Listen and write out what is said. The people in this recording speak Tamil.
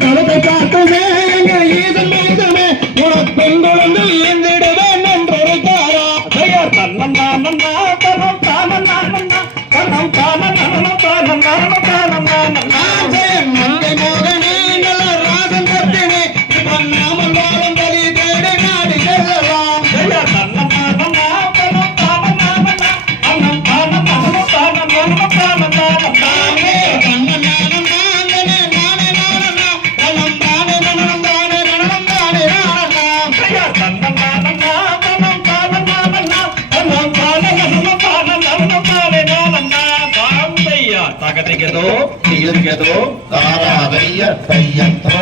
கவலை பார்த்துமே எங்க ஈதம் உனக்கு பெண்களும் తగదిగదో తీరుగదో తారావయ్య దయ్యంతో.